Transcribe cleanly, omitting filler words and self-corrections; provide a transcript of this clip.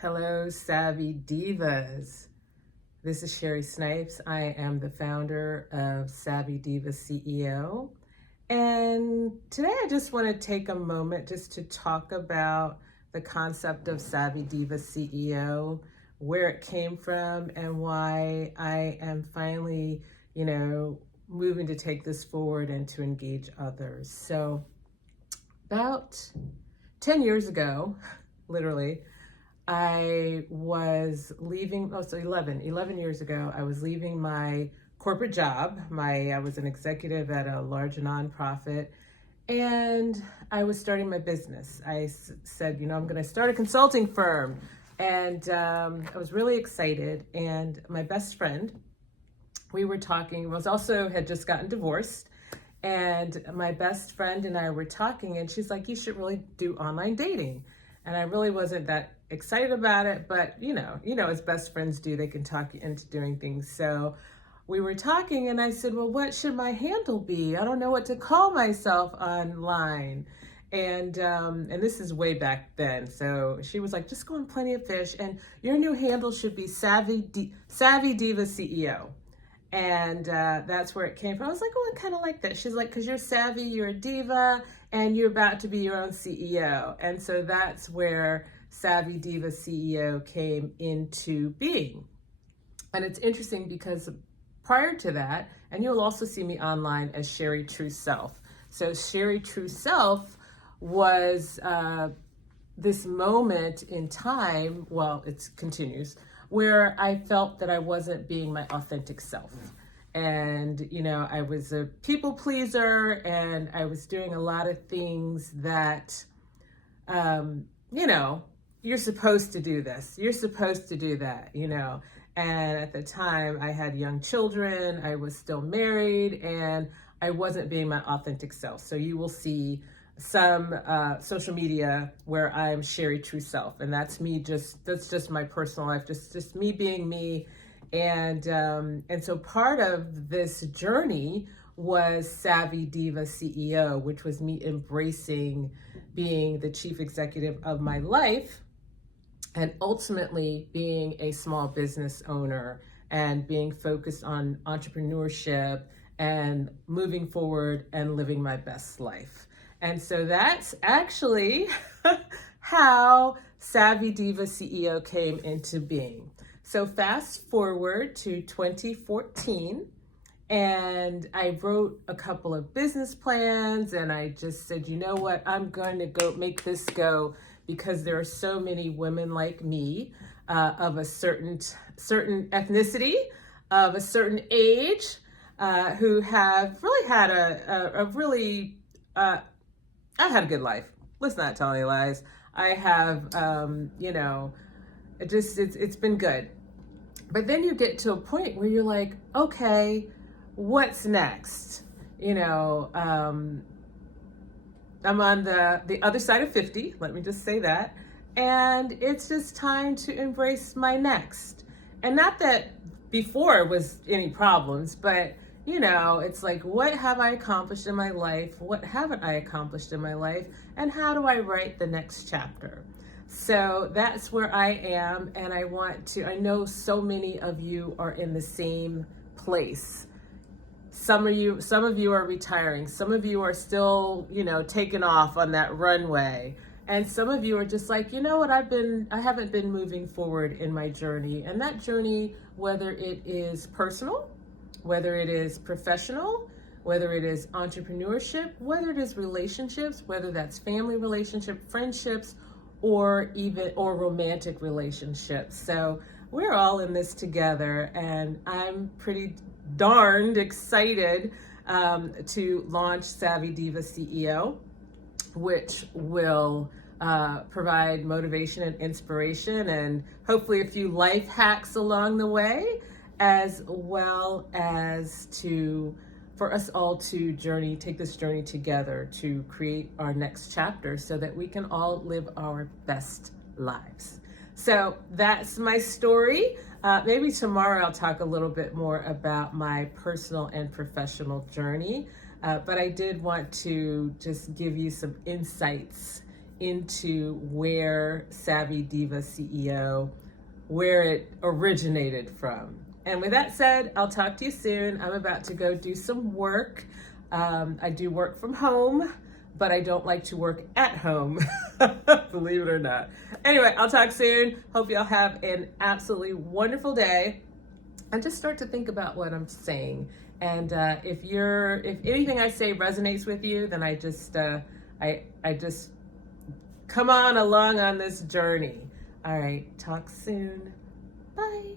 Hello, Savvy Divas. This is Sherry Snipes. I am the founder of Savvy Diva CEO. And today I just want to take a moment just to talk about the concept of Savvy Diva CEO, where it came from, and why I am finally, moving to take this forward and to engage others. So, about 10 years ago, literally, I was leaving, 11 years ago, I was leaving my corporate job. I was an executive at a large nonprofit, and I was starting my business. I said, I'm going to start a consulting firm. And I was really excited. And my best friend, we were talking, had just gotten divorced. And my best friend and I were talking, and she's like, you should really do online dating. And I really wasn't that excited about it, but as best friends do, they can talk you into doing things. So we were talking, and I said, well, what should my handle be? I don't know what to call myself online. And this is way back then. So she was like, just go on Plenty of Fish, and your new handle should be Savvy Diva CEO. And that's where it came from. I was like, oh, I kind of like that. She's like, because you're savvy, you're a diva, and you're about to be your own CEO. And so that's where Savvy Diva CEO came into being. And it's interesting because prior to that, and you'll also see me online as Sherry True Self. So Sherry True Self was this moment in time, well, it continues, where I felt that I wasn't being my authentic self. And, I was a people pleaser, and I was doing a lot of things that, you're supposed to do this, you're supposed to do that, And at the time I had young children, I was still married, and I wasn't being my authentic self. So you will see some social media where I'm Sherry True Self, and that's me. That's just my personal life, just me being me, and so part of this journey was Savvy Diva CEO, which was me embracing being the chief executive of my life, and ultimately being a small business owner and being focused on entrepreneurship and moving forward and living my best life. And so that's actually how Savvy Diva CEO came into being. So fast forward to 2014, and I wrote a couple of business plans, and I just said, you know what, I'm going to go make this go, because there are so many women like me of a certain ethnicity, of a certain age, who have really had I've had a good life. Let's not tell any lies. I have, it's been good. But then you get to a point where you're like, okay, what's next? I'm on the other side of 50, let me just say that. And it's just time to embrace my next. And not that before was any problems, but it's like, what have I accomplished in my life? What haven't I accomplished in my life? And how do I write the next chapter? So that's where I am. And I know so many of you are in the same place. Some of you are retiring. Some of you are still, taking off on that runway. And some of you are just like, you know what, I haven't been moving forward in my journey. And that journey, whether it is personal, whether it is professional, whether it is entrepreneurship, whether it is relationships, whether that's family relationship, friendships, or romantic relationships. So we're all in this together, and I'm pretty darned excited to launch Savvy Diva CEO, which will provide motivation and inspiration, and hopefully a few life hacks along the way, as well as for us all to take this journey together to create our next chapter so that we can all live our best lives. So that's my story. Maybe tomorrow I'll talk a little bit more about my personal and professional journey. But I did want to just give you some insights into where Savvy Diva CEO, where it originated from. And with that said, I'll talk to you soon. I'm about to go do some work. I do work from home, but I don't like to work at home, believe it or not. Anyway, I'll talk soon. Hope y'all have an absolutely wonderful day. And just start to think about what I'm saying. And if anything I say resonates with you, then I just come on along on this journey. All right, talk soon. Bye.